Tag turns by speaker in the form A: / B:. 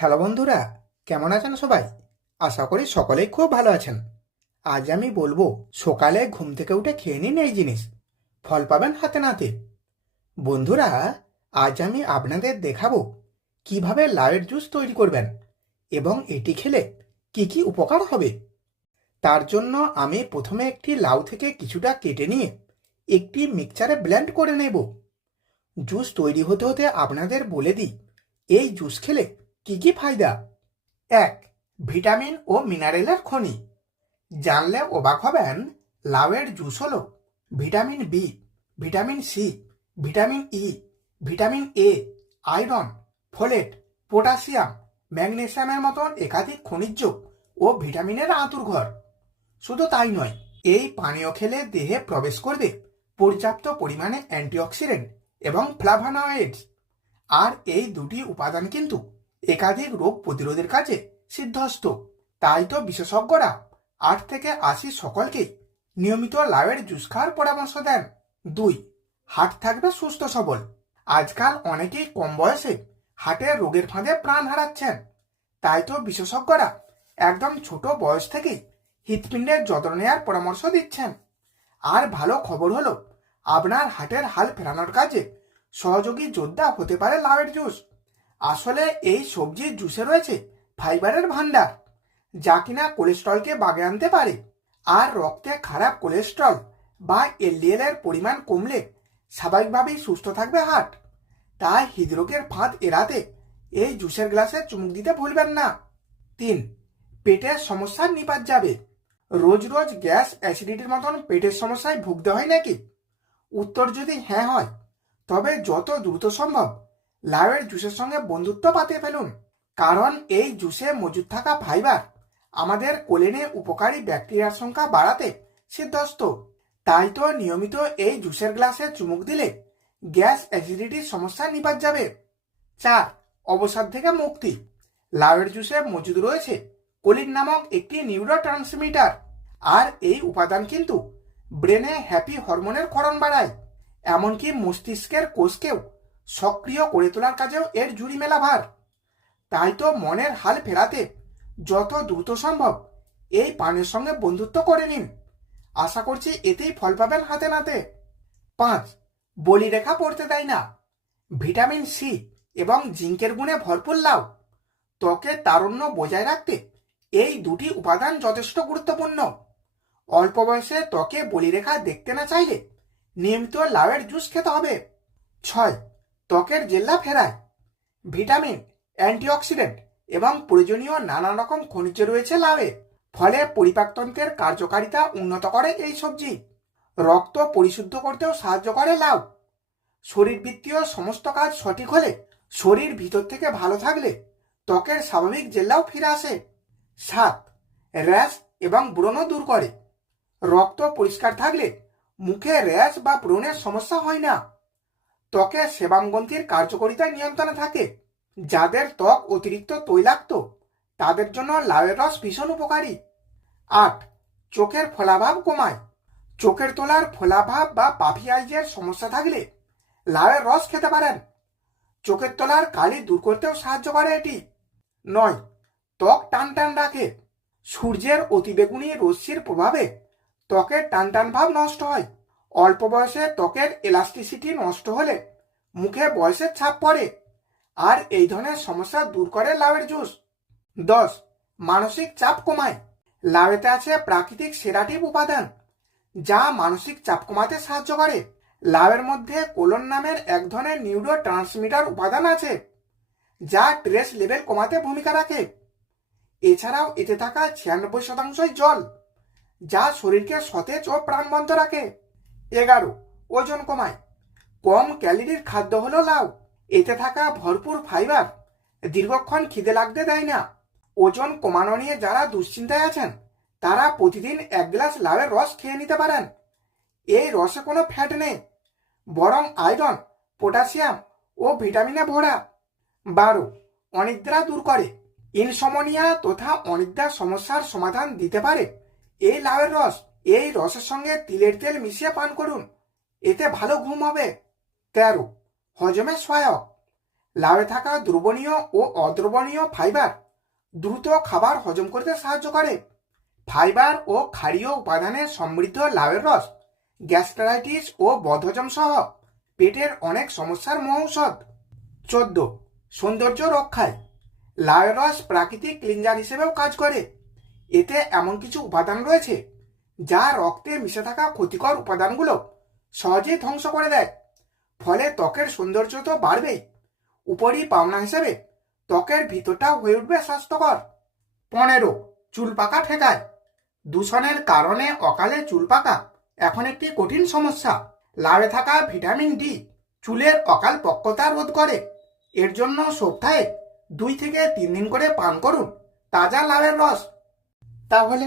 A: Hello বন্ধুরা, কেমন আছেন সবাই? আশা করি সকলেই খুব ভালো আছেন। আজ আমি বলব, সকালে ঘুম থেকে উঠে খেয়ে নিন এই জিনিস। ফল পাবেন হাতে নাতে। বন্ধুরা, আজ আমি আপনাদের দেখাবো, কীভাবে লাউয়ের জুস তৈরি করবেন এবং এটি খেলে কি কি উপকার হবে। তার জন্য আমি প্রথমে একটি লাউ থেকে কিছুটা কেটে নিয়ে একটি মিক্সচারে ব্লেন্ড করে নেব। জুস তৈরি হতে হতে আপনাদের বলে দিই, এই জুস খেলে কি কি ফায়দা? এক, ভিটামিন ও মিনারেলের খনি। জানলে অবাক হবেন, লাউয়ের জুস হল vitamin B, vitamin C, vitamin E, vitamin A, iron, folate, potassium ম্যাগনেসিয়ামের মতন একাধিক খনিজ ও ভিটামিনের আঁতুরঘর। শুধু তাই নয়, এই পানীয় খেলে দেহে প্রবেশ করবে পর্যাপ্ত পরিমাণে অ্যান্টিঅক্সিডেন্ট এবং ফ্লাভানয়েডস আর এই দুটি উপাদান কিন্তু একাধিক রোগ প্রতিরোধের কাজে সিদ্ধহস্ত। তাই তো বিশেষজ্ঞরা আট থেকে আশি সকলকে নিয়মিত লাউয়ের জুস খাওয়ার পরামর্শ দেন। দুই, হাট থাকবে সুস্থ সবল। আজকাল অনেকেই কম বয়সে হার্টের রোগের ফাঁদে প্রাণ হারাচ্ছেন। তাই তো বিশেষজ্ঞরা একদম ছোট বয়স থেকেই হৃৎপিণ্ডের যত্ন নেওয়ার পরামর্শ দিচ্ছেন। আর ভালো খবর হলো, আপনার হাটের হাল ফেরানোর কাজে সহযোগী যোদ্ধা হতে পারে লাউয়ের জুস। আসলে এই সবজির জুসে রয়েছে ফাইবারের ভান্ডার যা কিনা কোলেস্ট্রলকে বাগে আনতে পারে, আর রক্তে খারাপ কোলেস্ট্রল বা এলডিএল এর পরিমাণ কমলে স্বাভাবিকভাবেই সুস্থ থাকবে হার্ট। তাই হৃদরোগের ফাঁদ এড়াতে এই জুসের গ্লাসে চুমুক দিতে ভুলবেন না। তিন, পেটের সমস্যার নিপাত যাবে। রোজ রোজ গ্যাস অ্যাসিডিটির মতন পেটের সমস্যায় ভুগতে হয় নাকি? উত্তর যদি হ্যাঁ হয়, তবে যত দ্রুত সম্ভব লাউয়ের জুসের সঙ্গে বন্ধুত্ব পাতিয়ে ফেলুন। কারণ এই জুসে মজুদ থাকা ফাইবার আমাদের কোলেনে উপকারী ব্যাকটেরিয়ার সংখ্যা বাড়াতে সিদ্ধস্ত। তাই তো নিয়মিত এই জুসের গ্লাসে চুমুক দিলে গ্যাস অ্যাসিডিটির সমস্যা নিপাত যাবে। চার, অবসাদ থেকে মুক্তি। লাউয়ের জুসে মজুদ রয়েছে কোলিন নামক একটি নিউরো ট্রান্সমিটার আর এই উপাদান কিন্তু ব্রেনে হ্যাপি হরমোনের ক্ষরণ বাড়ায়। এমনকি মস্তিষ্কের কোষকেও সক্রিয় করে তোলার কাজেও এর জুড়ি মেলা ভার। তাই তো মনের হাল ফেরাতে যত দ্রুত সম্ভব এই পানের সঙ্গে বন্ধুত্ব করে নিন। আশা করছি এতেই ফল পাবেন হাতে নাতে। পাঁচ বলিরেখা পড়তে দেয় না। ভিটামিন সি এবং জিঙ্কের গুণে ভরপুর লাউ। ত্বকের তারুণ্য বজায় রাখতে এই দুটি উপাদান যথেষ্ট গুরুত্বপূর্ণ। অল্প বয়সে ত্বকে বলিরেখা দেখতে না চাইলে নিয়মিত লাউয়ের জুস খেতে হবে। ছয় ত্বকের জেল্লা ফেরায়। ভিটামিন, অ্যান্টিঅক্সিডেন্ট এবং প্রয়োজনীয় নানা রকম খনিজ রয়েছে লাউয়ে ফলে পরিপাকতন্ত্রের কার্যকারিতা উন্নত করে এই সবজি। রক্ত পরিশুদ্ধ করতেও সাহায্য করে লাউ। শরীরবৃত্তীয় সমস্ত কাজ সঠিক হলে শরীর ভিতর থেকে ভালো থাকলে ত্বকের স্বাভাবিক জেল্লাও ফিরে আসে। সাত র্যাশ এবং ব্রণও দূর করে। রক্ত পরিষ্কার থাকলে মুখে র্যাশ বা ব্রণের সমস্যা হয় না। ত্বকের সেবামগ্রন্থির কার্যকারিতা নিয়ন্ত্রণে থাকে। যাদের ত্বক অতিরিক্ত তৈলাক্ত, তাদের জন্য লাউয়ের রস ভীষণ উপকারী। আট, চোখের ফলাভাব কমায়। চোখের তোলার ফোলাভাব বা পাফি আইজের সমস্যা থাকলে লাউয়ের রস খেতে পারেন। চোখের তোলার কালি দূর করতেও সাহায্য করে এটি। নয়, ত্বক টান টান রাখে। সূর্যের অতিবেগুনি রশ্মির প্রভাবে ত্বকের টান টান ভাব নষ্ট হয়। অল্প বয়সে ত্বকের এলাস্টিসিটি নষ্ট হলে মুখে বয়সের ছাপ পড়ে, আর এই ধরনের সমস্যা দূর করে লাউয়ের জুস। দশ, মানসিক চাপ কমায়। লাউয়েতে আছে প্রাকৃতিক সেরাটিভ উপাদান, যা মানসিক চাপ কমাতে সাহায্য করে। লাউয়ের মধ্যে কোলন নামের এক ধরনের নিউরো ট্রান্সমিটার উপাদান আছে, যা স্ট্রেস লেভেল কমাতে ভূমিকা রাখে। এছাড়াও এতে থাকা ছিয়ানব্বই শতাংশই জল, যা শরীরকে সতেজ ও প্রাণবন্ত রাখে। এগারো, ওজন কমায়। কম ক্যালোরির খাদ্য হলো লাউ। এতে থাকা ভরপুর ফাইবার। দীর্ঘক্ষণ খিদে লাগতে দেয় না। ওজন কমানো নিয়ে যারা দুশ্চিন্তায় আছেন, তারা প্রতিদিন এক গ্লাস লাউয়ের রস খেয়ে নিতে পারেন। এই রসে কোনো ফ্যাট নেই। বরং আয়রন, পটাশিয়াম ও ভিটামিনে ভরা। বারো, অনিদ্রা দূর করে। ইনসমনিয়া তথা অনিদ্রা সমস্যার সমাধান দিতে পারে এই লাউয়ের রস। এই রসের সঙ্গে তিলের তেল মিশিয়ে পান করুন। এতে ভালো ঘুম হবে। তেরো। হজমে সহায়ক। লাউয়ে থাকা দ্রবণীয় ও অদ্রবণীয় ফাইবার দ্রুত খাবার হজম করতে সাহায্য করে। ফাইবার ও ক্ষারীয় উপাদানে সমৃদ্ধ লাউয়ের রস, গ্যাস্ট্রাইটিস ও বদহজম সহ পেটের অনেক সমস্যার মহৌষধ চোদ্দ। সৌন্দর্য রক্ষায়। লাউয়ের রস প্রাকৃতিক ক্লিনজার হিসেবেও কাজ করে। এতে এমন কিছু উপাদান রয়েছে যা রক্তে মিশে থাকা ক্ষতিকর উপাদানগুলো সহজেই ধ্বংস করে দেয়। ফলে ত্বকের সৌন্দর্য তো বাড়বেই। উপরই পাওনা হিসেবে ত্বকের ভিতরটাও হয়ে উঠবে স্বাস্থ্যকর। পনেরো চুল পাকা ঠেকায়। দূষণের কারণে অকালে চুল পাকা এখন একটি কঠিন সমস্যা। লাভে থাকা ভিটামিন ডি চুলের অকাল পক্কতা রোধ করে। এর জন্য সপ্তাহে দুই থেকে তিন দিন করে পান করুন। তাজা লাভের রস।
B: তাহলে